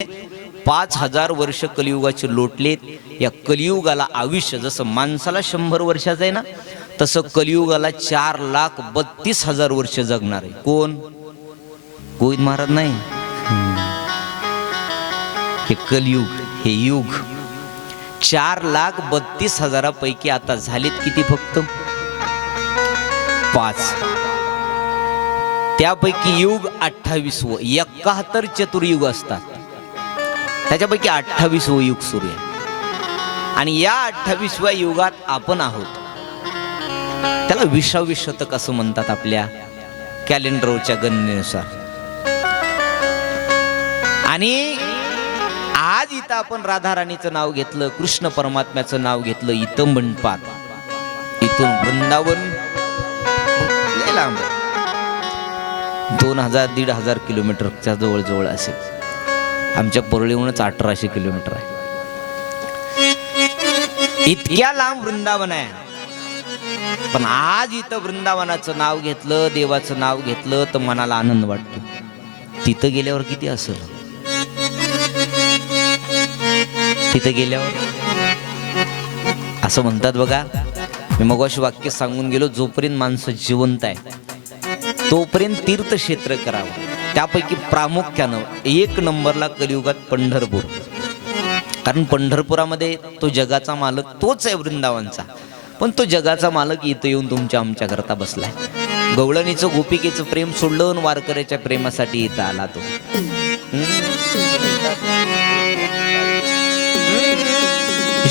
5000 वर्ष कलियुगाचे लोटलेत. या कलियुगाला आयुष्य जसं माणसाला 100 वर्षाचं आहे ना, तसं कलियुगाला 4,32,000 वर्ष जगणार आहे. कोण? गोविंद महाराज नाही. हे कलियुग, हे युग 4,32,000 पैकी आता झालेत किती? फक्त 5. त्यापैकी युग 28वं. 71 चतुर्युग असतात, त्याच्यापैकी 28वं युग सुरू आहे. आणि या 28व्या युगात आपण आहोत. त्याला 20वे शतक असं म्हणतात आपल्या कॅलेंडरच्या गणनेनुसार. आणि आज इथं आपण राधाराणीचं नाव घेतलं, कृष्ण परमात्म्याचं नाव घेतलं. इथं मंडपात, इथून वृंदावन लय लांब, 2000-1500 किलोमीटरच्या जवळजवळ असेल. आमच्या परळीहूनच 1800 किलोमीटर आहे. इतक्या लांब वृंदावन आहे. पण आज इथं वृंदावनाचं नाव घेतलं, देवाचं नाव घेतलं तर मनाला आनंद वाटतो. तिथं गेल्यावर किती असेल? तिथं गेल्यावर असं म्हणतात बघा, मी मगाशी वाक्य सांगून गेलो, जोपर्यंत माणसं जिवंत आहे तोपर्यंत तीर्थक्षेत्र करावं. त्यापैकी प्रामुख्यानं 1 नंबरला कलियुगात पंढरपूर. कारण पंढरपुरामध्ये तो जगाचा मालक तोच आहे वृंदावनचा. पण तो जगाचा मालक इथं येऊन तुमच्या आमच्या करता बसलाय. गवळणीचं गोपिकेचं प्रेम सोडलं आणि वारकऱ्याच्या प्रेमासाठी इथं आला तो.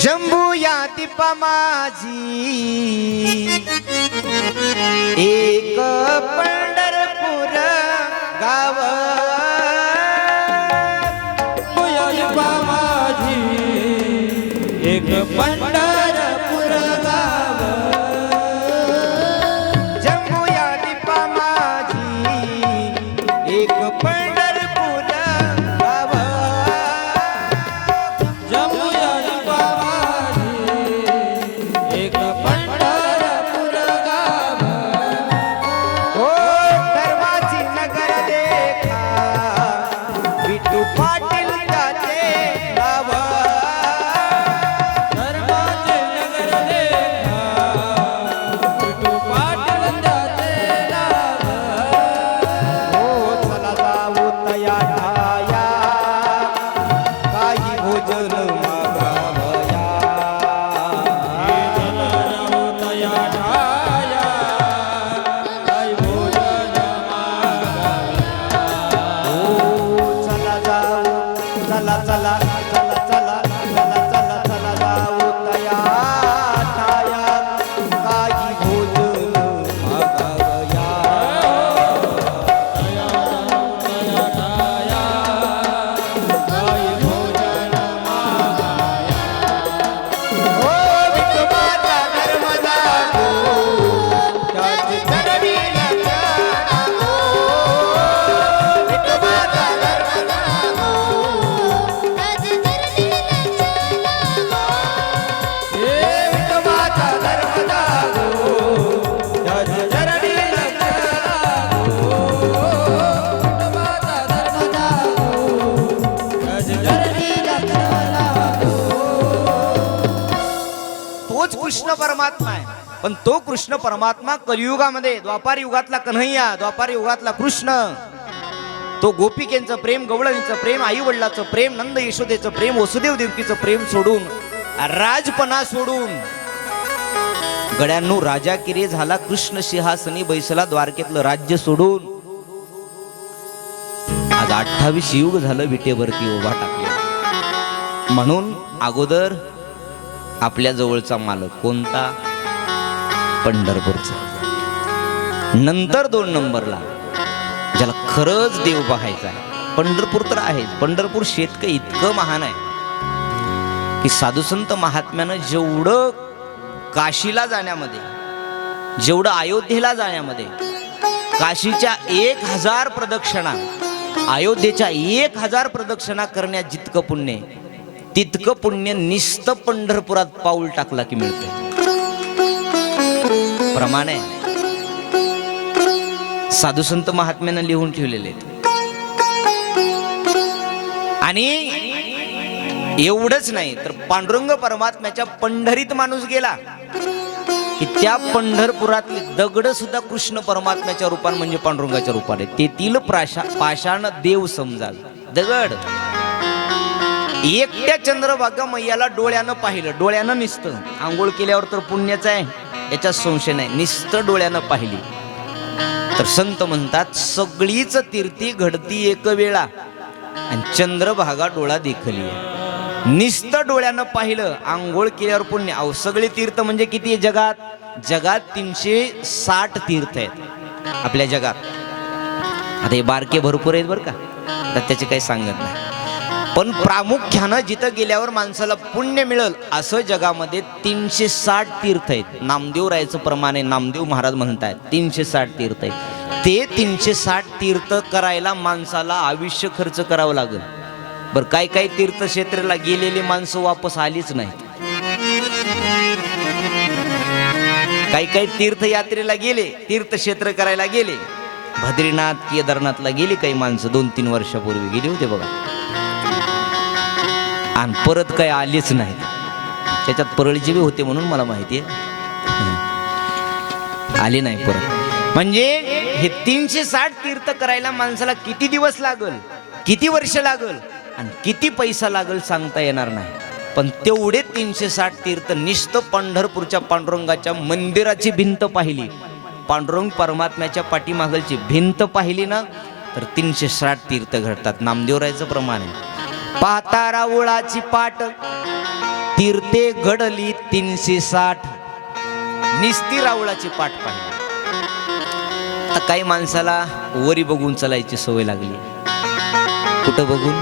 शंभू या दीपा माझी एक पंढरपूर गाव, माझी एक पंढरपूर गाव. शंभू या दीपा माझी एक पंढरपूर गाव, जमुया माझी एक पंढरपूर गाव. हो धर्माची नगर देखा विठू पाटील त्याचे नाव. धर्माचे नगर देखा विठू पाटील त्याचे नाव. हो चला जाऊ तया ठाया, काही भोजन मागावया. तया ठाया काही भोजन हो चला जाऊ, चला चला चला चला चला चला चला जाऊ तया ठाया, काही भोजन मागावया. हो विठोबाचा धर्म जागो, त्याची चरणी लागो. विठोबाचा धर्म जागो, हे विठोबाचा धर्म जागो, त्याची चरणी लागो. विठोबाचा धर्म जागो, त्याची चरणी लागो. तोच कृष्ण परमात्मा आहे. पण तो कृष्ण परमात्मा कलियुगामध्ये, द्वापार युगातला कन्हैया, द्वापार युगातला कृष्ण, तो गोपिकेंचं प्रेम, गवळणीचं प्रेम, आई वडिलाचं प्रेम, नंद यशोदेचं प्रेम, वसुदेव देवकीचं प्रेम सोडून, राजपणा सोडून, गड्यांनो राजा किरे झाला, कृष्ण सिंहासनी बैसला, द्वारकेतलं राज्य सोडून आज 28 युग झालं विटेवरती उभा टाकले. म्हणून अगोदर आपल्या जवळचा मालक कोणता? पंढरपूरचा. नंतर 2 नंबरला ज्याला खरंच देव पाहायचा आहे, पंढरपूर तर आहेच. पंढरपूर शेतक इतकं महान आहे की साधुसंत महात्म्यानं जेवढं काशीला जाण्यामध्ये, जेवढं अयोध्येला जाण्यामध्ये, काशीच्या 1000 प्रदक्षिणा, अयोध्येच्या 1000 प्रदक्षिणा करण्यात जितकं पुण्य आहे, तितकं पुण्य निस्त पंढरपुरात पाऊल टाकला की मिळते. प्रमाण आहे. साधुसंत महात्म्यानं लिहून ठेवलेले आहेत. आणि एवढंच नाही तर पांडुरंग परमात्म्याच्या पंढरीत माणूस गेला की त्या पंढरपुरातले दगड सुद्धा कृष्ण परमात्म्याच्या रूपान म्हणजे पांडुरंगाच्या रूपाने तेथील पाषाण देव समजावे. दगड एकट्या चंद्रभागा मैयाला डोळ्यानं पाहिलं, डोळ्यानं निसतं. आंघोळ केल्यावर तर पुण्याचं आहे याच्यात संशय नाही, निसतं डोळ्यानं पाहिली तर संत म्हणतात सगळीच तीर्थी घडती एक वेळा आणि चंद्रभागा डोळा देखली. निसतं डोळ्यानं पाहिलं, आंघोळ केल्यावर पुण्य. अहो सगळे तीर्थ म्हणजे किती आहे जगात? जगात 360 तीर्थ आहेत आपल्या जगात. आता हे बारके भरपूर आहेत बरं का, आता त्याचे काही सांगत नाही, पण प्रामुख्यानं जिथं गेल्यावर माणसाला पुण्य मिळेल असं जगामध्ये 360 तीर्थ आहेत. नामदेव रायाचं प्रमाण आहे, नामदेव महाराज म्हणतात 360 तीर्थ आहेत. ते 360 तीर्थ करायला माणसाला आयुष्य खर्च करावं लागेल. बरं काही काही तीर्थक्षेत्राला गेलेली माणसं वापस आलीच नाहीत. काही काही तीर्थयात्रेला गेले, तीर्थक्षेत्र करायला गेले, बद्रीनाथ केदारनाथला गेली काही माणसं 2-3 वर्षापूर्वी गेली होते बघा, आणि परत काही आलेच नाहीत. त्याच्यात परळीचे बी होते म्हणून मला माहिती आहे, आले नाही परत. म्हणजे हे 360 तीर्थ करायला माणसाला किती दिवस लागल, किती वर्ष लागल आणि किती पैसा लागल सांगता येणार नाही. पण तेवढे 360 तीर्थ निष्ठ पंढरपूरच्या पांडुरंगाच्या मंदिराची भिंत पाहिली, पांडुरंग परमात्म्याच्या पाठीमागलची भिंत पाहिली ना तर 360 तीर्थ घडतात. नामदेवरायचं प्रमाण आहे. पाहता राऊळाची पाट तीर्थे घडली 360. निस्ती राऊळाची पाट पाहिली. आता काही माणसाला वरी बघून चालायची सवय लागली. कुठं बघून?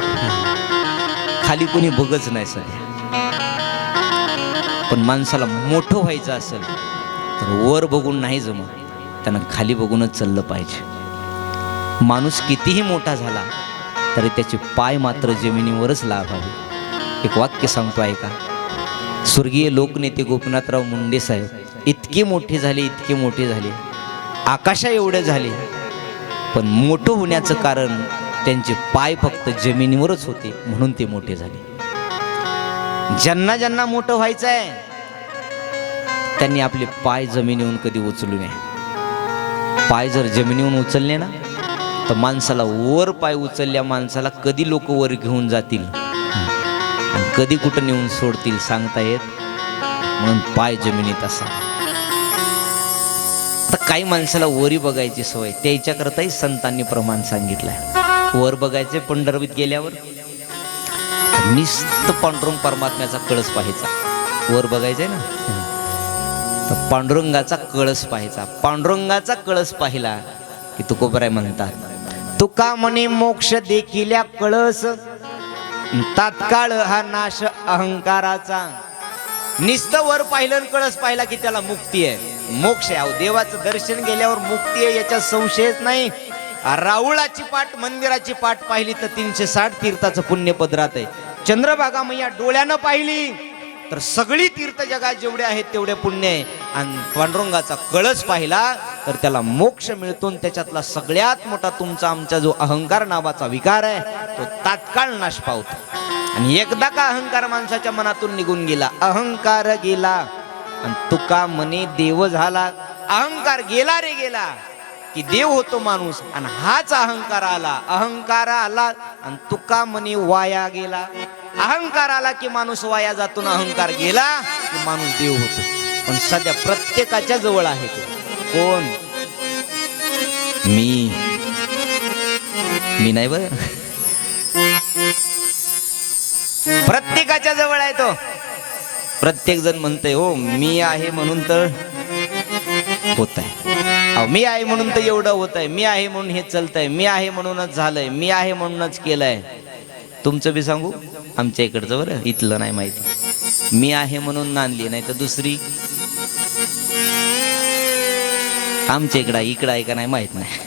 खाली कोणी बघच नाही सध्या. पण माणसाला मोठं व्हायचं असेल तर वर बघून नाही जमत, त्यानं खाली बघूनच चाललं पाहिजे. माणूस कितीही मोठा झाला तरी त्याचे पाय मात्र जमिनीवरच लाभावे. एक वाक्य सांगतो ऐका. स्वर्गीय लोकनेते गोपीनाथराव मुंडे साहेब इतके मोठे झाले, इतके मोठे झाले, आकाशा एवढे झाले, पण मोठं होण्याचं कारण त्यांचे पाय फक्त जमिनीवरच होते म्हणून ते मोठे झाले. ज्यांना ज्यांना मोठं व्हायचं आहे त्यांनी आपले पाय जमिनीहून कधी उचलू नये. पाय जर जमिनीहून उचलले ना तर माणसाला वर पाय उचलल्या माणसाला कधी लोक वर घेऊन जातील आणि कधी कुठं नेऊन सोडतील सांगता येत. म्हणून पाय जमिनीत असा. तर काही माणसाला वरी बघायची सवय, त्याच्याकरताही संतांनी प्रमाण सांगितलंय. वर बघायचे पंढरपूर गेल्यावर निस्त पांडुरंग परमात्म्याचा कळस पाहायचा. वर बघायचंय ना तर पांडुरंगाचा कळस पाहायचा. पांडुरंगाचा कळस पाहिला की तुकोबराय म्हणतात, तुका म्हणे मोक्ष देखिल्या कळस तात्काळ हा नाश अहंकाराचा. निस्त वर पाहिलं कळस पाहिला की त्याला मुक्ती आहे, मोक्ष आहे. देवाचं दर्शन गेल्यावर मुक्ती आहे याच्यात संशयच नाही. राऊळाची पाठ मंदिराची पाठ पाहिली तर 360 तीर्थाचं पुण्य पदरात आहे. चंद्रभागा मैया डोळ्यानं पाहिली तर सगळी तीर्थ जगात जेवढे आहेत तेवढे पुण्य आहे. आणि पांडुरंगाचा कळस पाहिला तर त्याला मोक्ष मिळतो. त्याच्यातला सगळ्यात मोठा तुमचा आमचा जो अहंकार नावाचा विकार आहे तो तात्काळ नाश पावतो. आणि एकदा का अहंकार माणसाच्या मनातून निघून गेला, अहंकार गेला आणि तुका म्हणे देव झाला. अहंकार गेला रे गेला की देव होतो माणूस. आणि हाच अहंकार आला, अहंकार आला आणि तुका म्हणे वाया गेला. अहंकार आला की माणूस वाया जातो, अहंकार गेला की माणूस देव होतो. पण सध्या प्रत्येकाच्या जवळ आहे तो कोण? मी नाही बरं, प्रत्येकाच्या जवळ आहे तो. प्रत्येक जण म्हणतंय हो मी आहे म्हणून तर होत आहे, मी आहे म्हणून तर एवढं होत आहे, मी आहे म्हणून हे चालतंय, मी आहे म्हणूनच झालंय, मी आहे म्हणूनच केलंय. तुमचं बी सांगू, आमच्या इकडचं बरं, इथलं नाही माहिती. मी आहे म्हणून नांदली, नाही तर दुसरी आमच्या इकडं आहे का नाही माहित नाही.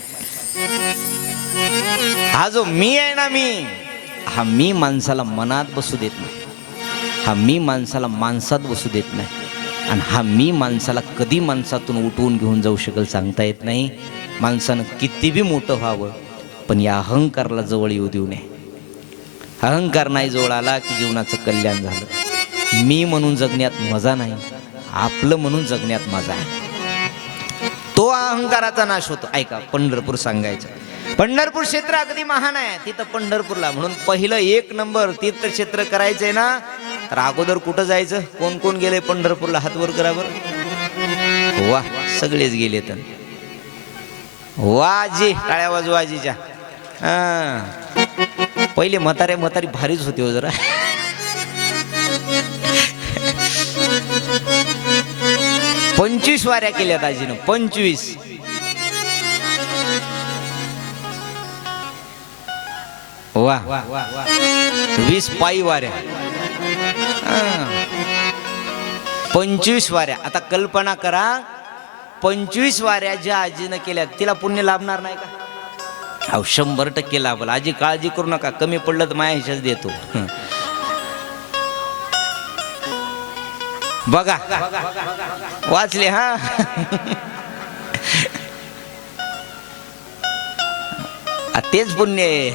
हा जो मी आहे ना, हा मी माणसाला मनात बसू देत नाही, हा मी माणसाला माणसात बसू देत नाही. आणि हा मी माणसाला कधी माणसातून उठवून घेऊन जाऊ शकेल सांगता येत नाही. माणसानं किती बी मोठं व्हावं पण या अहंकाराला जवळ येऊ देऊ नये. अहंकार नाही जोड आला की जीवनाचं कल्याण झालं. मी म्हणून जगण्यात मजा नाही, आपलं म्हणून जगण्यात मजा आहे. तो अहंकाराचा नाश होतो. ऐका, पंढरपूर सांगायचं, पंढरपूर क्षेत्र अगदी महान आहे. तिथं पंढरपूरला म्हणून पहिलं 1 नंबर तीर्थक्षेत्र करायचंय ना, तर अगोदर कुठं जायचं? कोण कोण गेले पंढरपूरला? हात वर करा बरं. वा, सगळेच गेले. तर वा आजी, टाळ्या वाजवा आजीच्या. पहिले म्हातारी भारीच होती हो जरा. 25 वाऱ्या केल्यात आजीनं, 25. वा, 20 पायी वाऱ्या, 25 वाऱ्या. आता कल्पना करा, 25 वाऱ्या ज्या आजीनं केल्यात तिला पुण्य लाभणार नाही का? अहो 100% लाभल. आजी काळजी करू नका, कमी पडलं तर माझ्या हिशाच देतो. बघा, वाचले हा. तेच पुण्य आहे.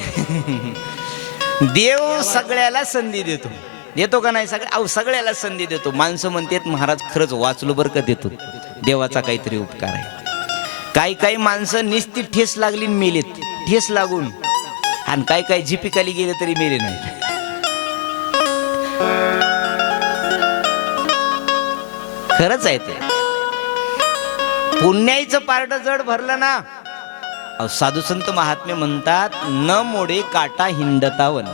देव सगळ्याला संधी देतो. देतो का नाही? सगळ्याला संधी देतो. माणसं म्हणतात महाराज खरंच वाचलो बरं का, देतो. देवाचा काहीतरी उपकार आहे. काही माणसं निस्ती ठेस लागली मेलेत, ठेस लागून. आणि काही झिपिकाली गेले तरी मेले नाही. खरंच आहे ते. पुण्याईचं पारड जड भरलं ना. साधू संत महात्मे म्हणतात, न मोडे काटा हिंडतावन.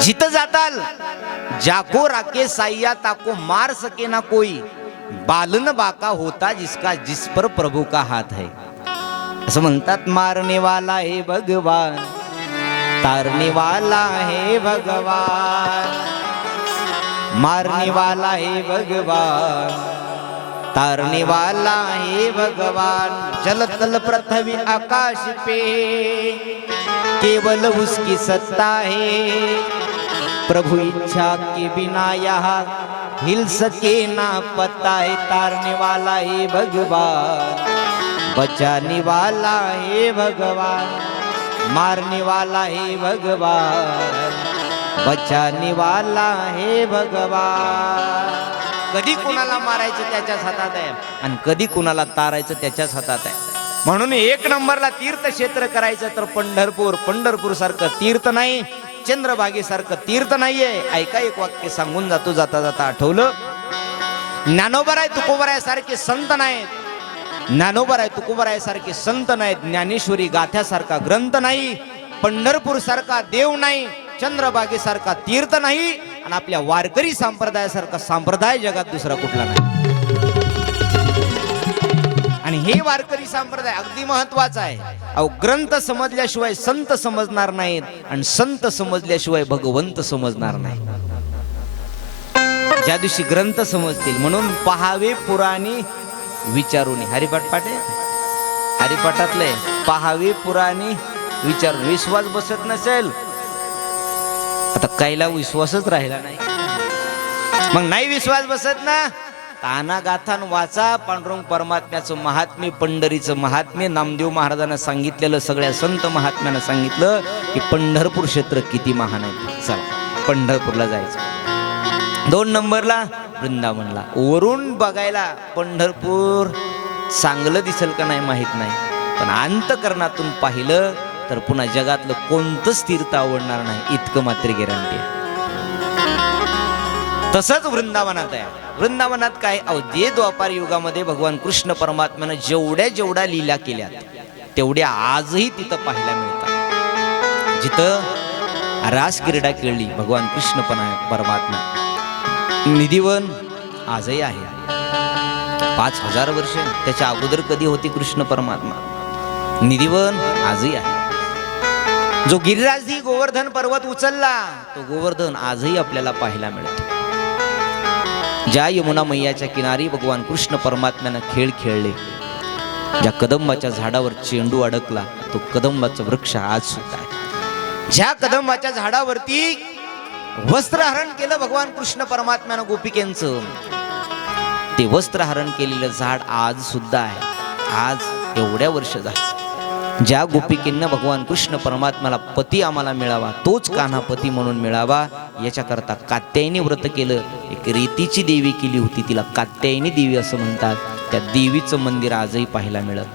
जित जाताल जाको राके साइया ताको मार सके ना कोई. बालन बाका होता जिसका जिस पर प्रभु का हात है. असं म्हणतात. मारने वाला है भगवान, तारने वाला है भगवान. मारने वाला है भगवान, तारने वाला है भगवान. जल तल पृथ्वी आकाश पे केवल उसकी सत्ता है. प्रभु इच्छा के बिना यहाँ हिल सके ना पता है. तारने वाला है भगवान, बचाने वाला है भगवान. मारने वाला है भगवान, बचाने वाला है भगवान. कधी कुणाला मारायचं त्याच्याच हातात आहे आणि कधी कुणाला तारायचं त्याच्याच हातात आहे. म्हणून 1 नंबरला तीर्थक्षेत्र करायचं तर पंढरपूर. पंढरपूर सारखं तीर्थ नाही, चंद्रभागे सारखं तीर्थ नाहीये. ऐका, एक वाक्य सांगून जातो जाता जाता आठवलं. ज्ञानोबराय तुकोबराय सारखे संत नाहीत. ज्ञानोबराय तुकोबराय सारखे संत नाहीत. ज्ञानेश्वरी गाथ्यासारखा ग्रंथ नाही. पंढरपूर सारखा देव नाही. चंद्रभागेसारखा तीर्थ नाही. आणि आपल्या वारकरी संप्रदायासारखा संप्रदाय जगात दुसरा कुठला नाही. आणि हे वारकरी संप्रदाय अगदी महत्वाचा आहे. अहो, ग्रंथ समजल्याशिवाय संत समजणार नाहीत आणि संत समजल्याशिवाय भगवंत समजणार नाही. ज्या दिवशी ग्रंथ समजतील म्हणून पहावे पुराणी विचारून. हरिपाठ पाठ आहे, हरिपाठातले पहावे पुराणी विचारून. विश्वास बसत नसेल, आता कायला विश्वासच राहिला नाही. मग नाही विश्वास बसत ना, ताना गाथान वाचा. पांडुरंग परमात्म्याचं महात्म्य, पंढरीचं महात्म्य. नामदेव महाराजांना सांगितलेलं, सगळ्या संत महात्म्यानं सांगितलं की पंढरपूर क्षेत्र किती महान आहे. चला पंढरपूरला जायचं. 2 नंबरला वृंदावनला. वरून बघायला पंढरपूर चांगलं दिसेल का नाही माहित नाही, पण अंतकरणातून पाहिलं तर पुन्हा जगातलं कोणतंच तीर्थ आवडणार नाही, इतकं मात्र गॅरंटी आहे. तसंच वृंदावनात आहे. वृंदावनात काय, अवधे द्वापार युगामध्ये भगवान कृष्ण परमात्म्यानं जेवढ्या लीला केल्यात तेवढ्या आजही तिथं पाहायला मिळतात. जिथं रास क्रीडा खेळली भगवान कृष्ण परमात्मा. निधिवन आजही आहे. 5000 वर्ष त्याच्या अगोदर कधी होती कृष्ण परमात्मा. निधिवन आजही आहे. जो गिरिराजी गोवर्धन पर्वत उचलला तो गोवर्धन आजही आपल्याला पाहायला मिळतो. ज्या यमुना मैयाच्या किनारी भगवान कृष्ण परमात्म्यानं खेळ खेळले, ज्या कदंबाच्या झाडावर चेंडू अडकला तो कदंबाचा वृक्ष आज सुद्धा आहे. ज्या कदंबाच्या झाडावरती वस्त्रहरण केलं भगवान कृष्ण परमात्म्यानं गोपिकेंचं, ते वस्त्रहरण केलेलं झाड आज सुद्धा आहे. आज एवढ्या वर्ष झाली ज्या गोपिकेंना भगवान कृष्ण परमात्म्याला पती आम्हाला मिळावा, तोच कान्हा पती म्हणून मिळावा, याच्याकरता कात्यायनी व्रत केलं. एक रीतीची देवी केली होती, तिला कात्यायनी देवी असं म्हणतात. त्या देवीचं मंदिर आजही पाहायला मिळत.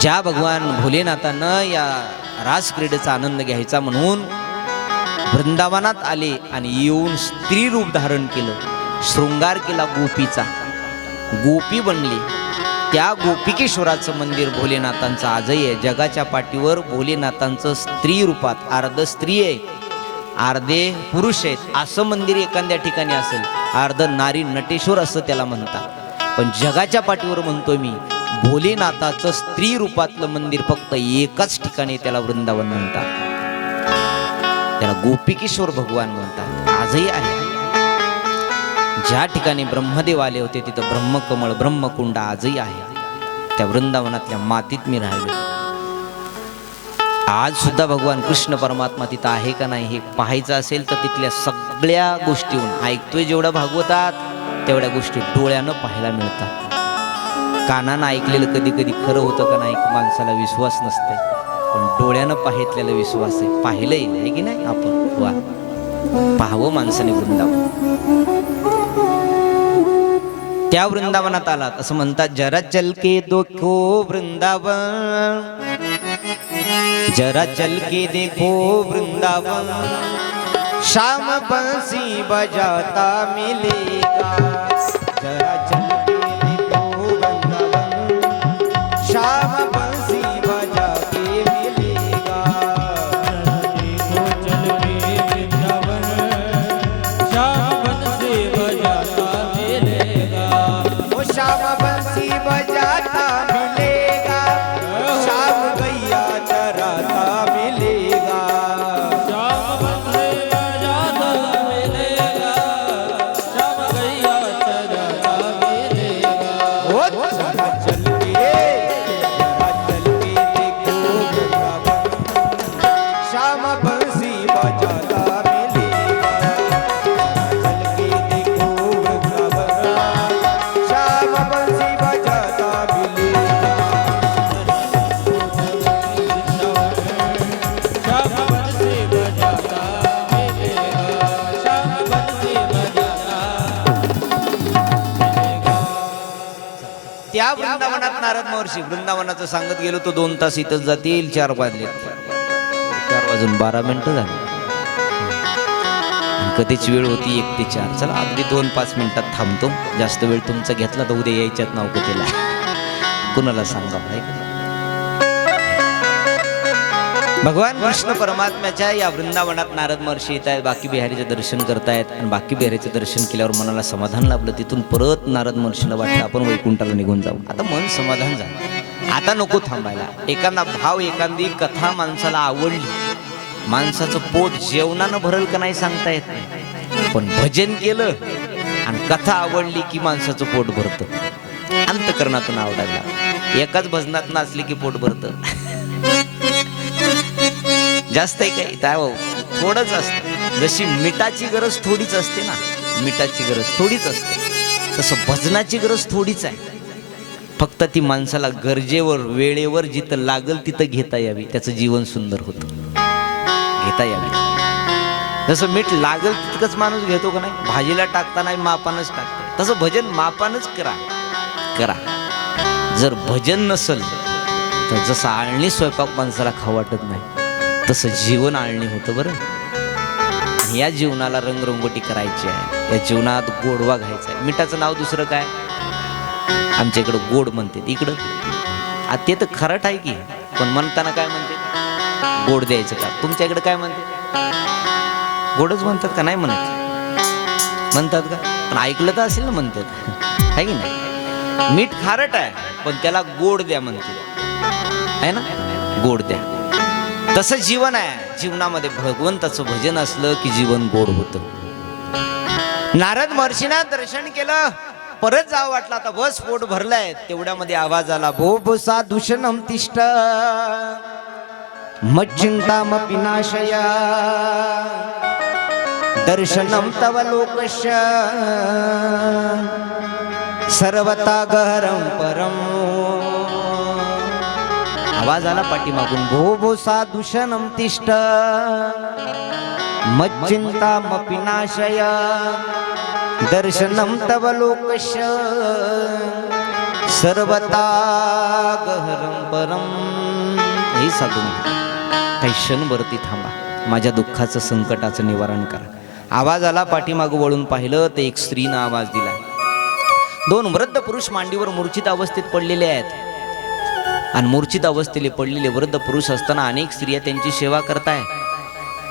ज्या भगवान भोलेनाथानं या रास क्रीडेचा आनंद घ्यायचा म्हणून वृंदावनात आले आणि येऊन स्त्री रूप धारण केलं, शृंगार केला गोपीचा, गोपी बनली. त्या गोपिकेश्वराचं मंदिर भोलेनाथांचं आजही आहे. जगाच्या पाठीवर भोलेनाथांचं स्त्री रूपात, अर्ध स्त्री आहे अर्धे पुरुष आहेत असं मंदिर एखाद्या ठिकाणी असेल, अर्ध नारी नटेश्वर असं त्याला म्हणतात. पण जगाच्या पाठीवर म्हणतोय मी, भोलेनाथाचं स्त्री रूपातलं मंदिर फक्त एकाच ठिकाणी, त्याला वृंदावन म्हणतात, त्याला गोपिकेश्वर भगवान म्हणतात. आजही आहे. ज्या ठिकाणी ब्रह्मदेव आले होते तिथं ब्रह्मकमळ ब्रह्मकुंड आजही आहे. त्या वृंदावनातल्या मातीत मी राहिलो. आज सुद्धा भगवान कृष्ण परमात्मा तिथं आहे का नाही हे पाहायचं असेल तर तिथल्या सगळ्या गोष्टीहून ऐकतोय जेवढं भागवतात तेवढ्या गोष्टी डोळ्यानं पाहायला मिळतात. कानानं ऐकलेलं कधी कधी खरं होतं का नाही माणसाला विश्वास नसते, पण डोळ्यानं पाहितलेला विश्वास आहे. पाहिलंय आहे की नाही आपण, वा पाहावं माणसाने वृंदावन. त्या वृंदावनात आलात असं म्हणतात. जरा चलके देखो वृंदावन, जरा चलके देखो वृंदावन, शाम बंसी बजाता मिलेगा. जरा चलके देखो वृंदावन, शाम बंसी बजा के मिलेगा. देखो चल के वृंदावन, श्याम बंसी बजाता मिलेगा. वो शाम बंसी बजाता मिलेगा, शाम गैया चराता मिलेगा. श्याम बंसी बजाता मिलेगा, श्याम गैया चराता मिलेगा. वो जरा चल के देखो वृंदावन, शाम बंसी बजाता मिलेगा. चल के देखो वृंदावन, शाम बंसी बजाता मिलेगा. श्याम बंसी बजाता मिलेगा, श्याम बंसी बजाता मिलेगा. त्या वृंदावनात नारद महर्षी, वृंदावनाचं सांगत गेलो तो 2 तास इथंच जातील. 4 वाजले, 4 वाजून 12 मिनिटं झाली. आणि कधीची वेळ होती 1 ते 4. चला अगदी 2-5 मिनिटात थांबतो. जास्त वेळ तुमचा घेतला तर उद्या यायच्यात नाव कुठेला कुणाला सांगा. भगवान कृष्ण परमात्म्याच्या या वृंदावनात नारद महर्षी येत आहेत, बाकी बिहारीचं दर्शन करतायत. आणि बाकी बिहारीचं दर्शन केल्यावर मनाला समाधान लाभलं. तिथून परत नारद महर्षीला वाटलं आपण वैकुंठाला निघून जाऊ. आता मन समाधान झालं, आता नको थांबायला. एखादा भाव, एखादी कथा माणसाला आवडली, माणसाचं पोट जेवणानं भरल का नाही सांगता येत नाही, पण भजन केलं आणि कथा आवडली की माणसाचं पोट भरतं, अंतकरणातून आवडायला. एकाच भजनात नाचली की पोट भरतं. जास्त आहे काही काय थोडंच असतं. जशी मिठाची गरज थोडीच असते ना, मिठाची गरज थोडीच असते, तसं भजनाची गरज थोडीच आहे. फक्त ती माणसाला गरजेवर वेळेवर जिथं लागल तिथं घेता यावी, त्याचं जीवन सुंदर होतं. घेता यावी. जसं मीठ लागल तितकंच माणूस घेतो का नाही, भाजीला टाकताना मापानच टाकतो, तसं भजन मापानच करा. जर भजन नसल तर जसं आळणी स्वयंपाक माणसाला खाऊ वाटत नाही, तसं जीवन आळणी होतं. बरं, आणि या जीवनाला रंगरंगोटी करायची आहे, या जीवनात गोडवा घ्यायचा आहे. मिठाचं नाव दुसरं काय, आमच्या इकडं गोड म्हणते, इकडं ते तर खरट आहे की, पण म्हणताना काय म्हणते, गोड द्यायचं का. तुमच्या इकडे काय म्हणते, गोडच म्हणतात का नाही म्हणतात का, पण ऐकलं तर असेल ना म्हणतात, आहे की नाही. मीठ खारट आहे पण त्याला गोड द्या म्हणते, आहे ना, गोड द्या. तसं जीवन आहे. जीवनामध्ये भगवंताचं भजन असलं की जीवन गोड होतं. नारद महर्षींना दर्शन केलं, परत जावं वाटलं. आता बस पोट भरलंय, तेवढ्यामध्ये आवाज आला, भो भो साधुशनम तिष्ठ मच्चिंतामपि नाशया दर्शनम तव लोकस्य सर्वता गहरम परम. आवाज आला पाठीमागून, भो भो साधुशनम तिष्ठ मच्चिंतामपि नाशय दर्शनम तव लोकस्य सर्वता गहरम परम. हे साधू काही क्षणभरती थांबा, माझ्या दुःखाचं संकटाचं निवारण करा. आवाज आला, पाठीमागं वळून पाहिलं तर एक स्त्रीनं आवाज दिला. दोन वृद्ध पुरुष मांडीवर मूर्छित अवस्थेत पडलेले आहेत आणि मूर्छित अवस्थेले पडलेले वृद्ध पुरुष असताना अनेक स्त्रिया त्यांची सेवा करताय,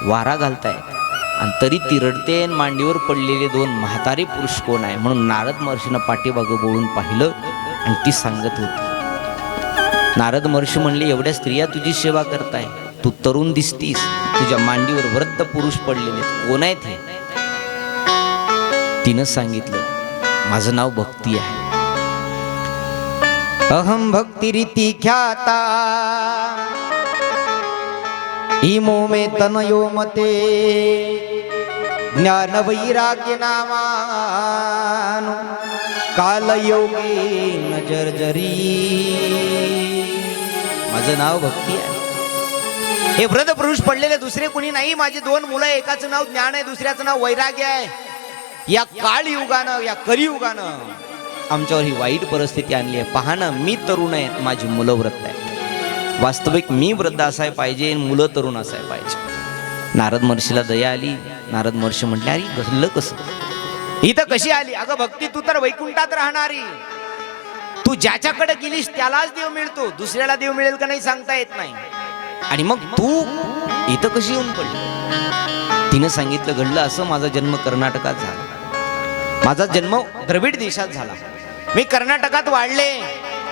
वारा घालताय आणि तरी ती रडते. मांडीवर पडलेले दोन म्हातारे पुरुष कोण आहे म्हणून नारद महर्षीनं पाठीमागं वळून पाहिलं आणि ती सांगत होती. नारद महर्षी म्हणले, एवढ्या स्त्रिया तुझी सेवा करताय, तू तरुण दिसतीस, तुझ्या मांडीवर वृद्ध पुरुष पडलेले, कोण आहेत हे? तिनं सांगितलं, माझं नाव भक्ती आहे. अहम भक्ती रीती ख्याता इमो मे तनयो मते ज्ञान वैराग्य नामानु कालयोगी नजरजरी. माझं नाव भक्ती आहे. हे वृद्ध पुरुष पडलेले दुसरे कुणी नाही, माझे दोन मुलं, एकाचं नाव ज्ञान आहे, दुसऱ्याचं नाव वैराग्य आहे. या काळयुगानं, या कलियुगानं आमच्यावर ही वाईट परिस्थिती आणली आहे. पहा ना, मी तरुण आहे, माझी मुलं वृद्ध आहेत. वास्तविक मी वृद्ध असाय पाहिजे, मुलं तरुण असाय पाहिजे. नारद महर्षीला दया आली. नारद महर्षी म्हटले, अरे घडलं कसं, इथं कशी आली? अगं भक्ती, तू तर वैकुंठात राहणारी, तू ज्याच्याकडे गेलीस त्यालाच देव मिळतो, दुसऱ्याला देव मिळेल का नाही सांगता येत नाही. आणि मग तू इथं कशी येऊन पडली? तिनं सांगितलं, घडलं असं, माझा जन्म कर्नाटकात झाला, माझा जन्म द्रविड देशात झाला. मी कर्नाटकात वाढले,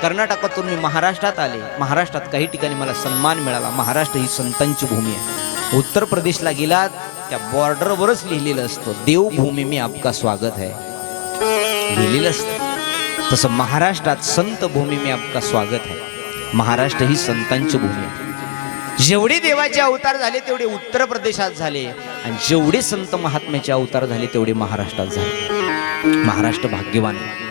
कर्नाटकातून मी महाराष्ट्रात आले, महाराष्ट्रात काही ठिकाणी मला सन्मान मिळाला. महाराष्ट्र ही संतांची भूमी आहे. उत्तर प्रदेशला गेलात, त्या बॉर्डरवरच लिहिलेलं असतं, देवभूमी में आपका स्वागत है, लिहिलेलं असतं. तसं महाराष्ट्रात संत भूमी में आपका स्वागत है. महाराष्ट्र ही संतांची भूमी आहे. जेवढे देवाचे अवतार झाले तेवढे उत्तर प्रदेशात झाले आणि जेवढे संत महात्म्याचे अवतार झाले तेवढे महाराष्ट्रात झाले. महाराष्ट्र भाग्यवान आहे.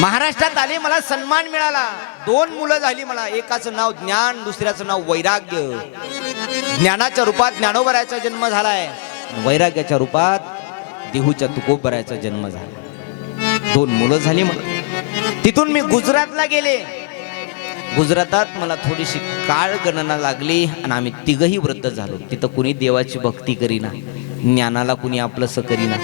महाराष्ट्रात आले, मला सन्मान मिळाला. दोन मुलं झाली मला, एकाचं नाव ज्ञान, दुसऱ्याचं नाव वैराग्य. ज्ञानाच्या रूपात ज्ञानोबरायाचा जन्म झालाय, वैराग्याच्या रूपात देहूच्या तुकोबरायाचा जन्म झाला. दोन मुलं झाली मला. तिथून मी गुजरातला गेले. गुजरातात मला थोडीशी काळ गणना लागली आणि आम्ही तिघही वृद्ध झालो. तिथं कुणी देवाची भक्ती करीना, ज्ञानाला कुणी आपलंसं करीना,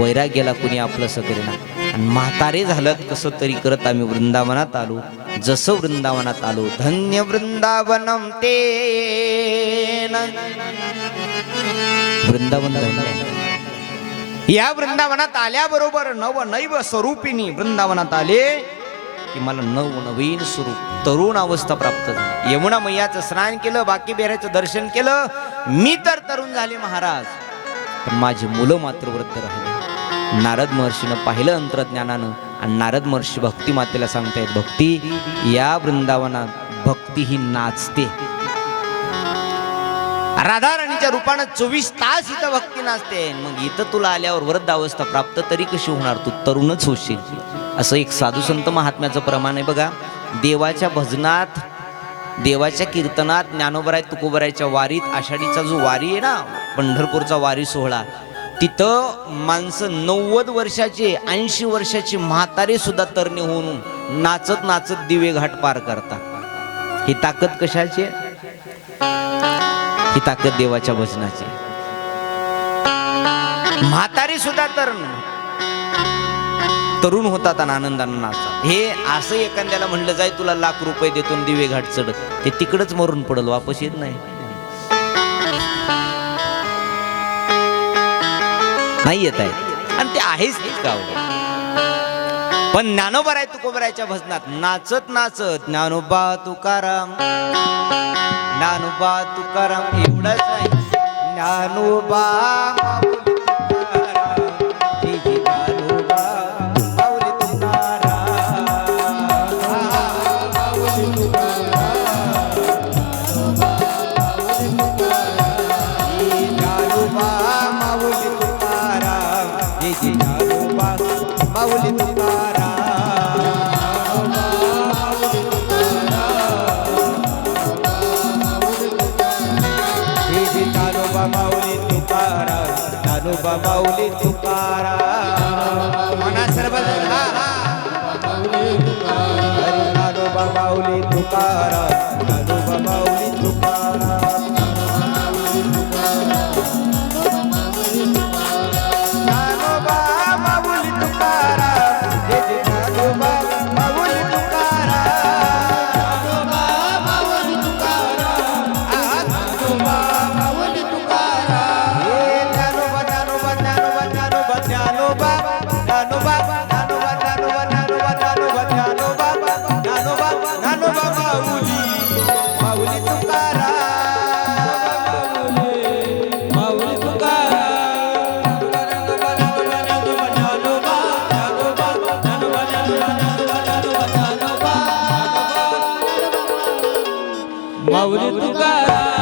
वैराग्याला कुणी आपलंसं करीना. आणि म्हातारे झालं कसं तरी करत आम्ही वृंदावनात आलो. जसं वृंदावनात आलो, धन्य वृंदावनम ते, वृंदावन धन्य. या वृंदावनात आल्याबरोबर नवनैव स्वरूपिणी वृंदावनात आले की मला नवनवीन स्वरूप, तरुण अवस्था प्राप्त झाली. यमुना मैयाचं स्नान केलं, बाकी बेऱ्याचं दर्शन केलं, मी तर तरुण झाले महाराज, पण माझी मुलं मात्र वृद्ध राहिली. नारद महर्षीनं पाहिलं अंतर्ज्ञानानं आणि नारद महर्षी भक्ती मातेला सांगतायत, भक्ती, या वृंदावनात भक्ती ही नाचते. राधाराणीच्या रूपानं 24 तास इथं भक्ती नाचते. मग इथं तुला आल्यावर वृद्ध अवस्था प्राप्त तरी कशी होणार, तू तरुणच होशील. असं एक साधू संत महात्म्याचं प्रमाण आहे बघा. देवाच्या भजनात, देवाच्या कीर्तनात, ज्ञानोबराय तुकोबरायच्या वारीत, आषाढीचा जो वारी आहे ना, पंढरपूरचा वारी सोहळा, तिथं माणसं 90 वर्षाचे, 80 वर्षाचे म्हातारे सुद्धा तरणे होऊन नाचत नाचत दिवे घाट पार करतात. ही ताकद कशाची आहे? ही ताकद देवाच्या भजनाची. म्हातारी सुद्धा तरुण होतात आणि आनंदानं नाचतात. हे असं एखाद्याला म्हणलं जाय, तुला लाख रुपये देतो दिवे घाट चढत, ते तिकडच मरून पडल, वापस येत नाही. नाही येत आहे आणि ते आहेच का. पण ज्ञानोबराय तुकोबरायच्या भजनात नाचत नाचत ज्ञानोबा तुकाराम, ज्ञानोबा तुकाराम एवढंच नाही, ज्ञानोबा माऊली ज्ञानोबा माऊली तुकाराम म्हणा सर्वजण हा हा हरी ज्ञानोबा माऊली तुकाराम ज्ञानोबा माऊली तुकाराम ज्ञानोबा माऊली तुकाराम जय जय ज्ञानोबा माऊली तुकाराम ज्ञानोबा माऊली तुकाराम हे ज्ञानोबा ज्ञानोबा ज्ञानोबा ज्ञानोबा ज्ञानोबा ज्ञानोबा ज्ञानोबा ज्ञानोबा ज्ञानोबा ज्ञानोबा ज्ञानोबा ज्ञानोबा ज्ञानोबा माऊली माऊली तुकाराम माऊली तुकाराम माऊली तुकाराम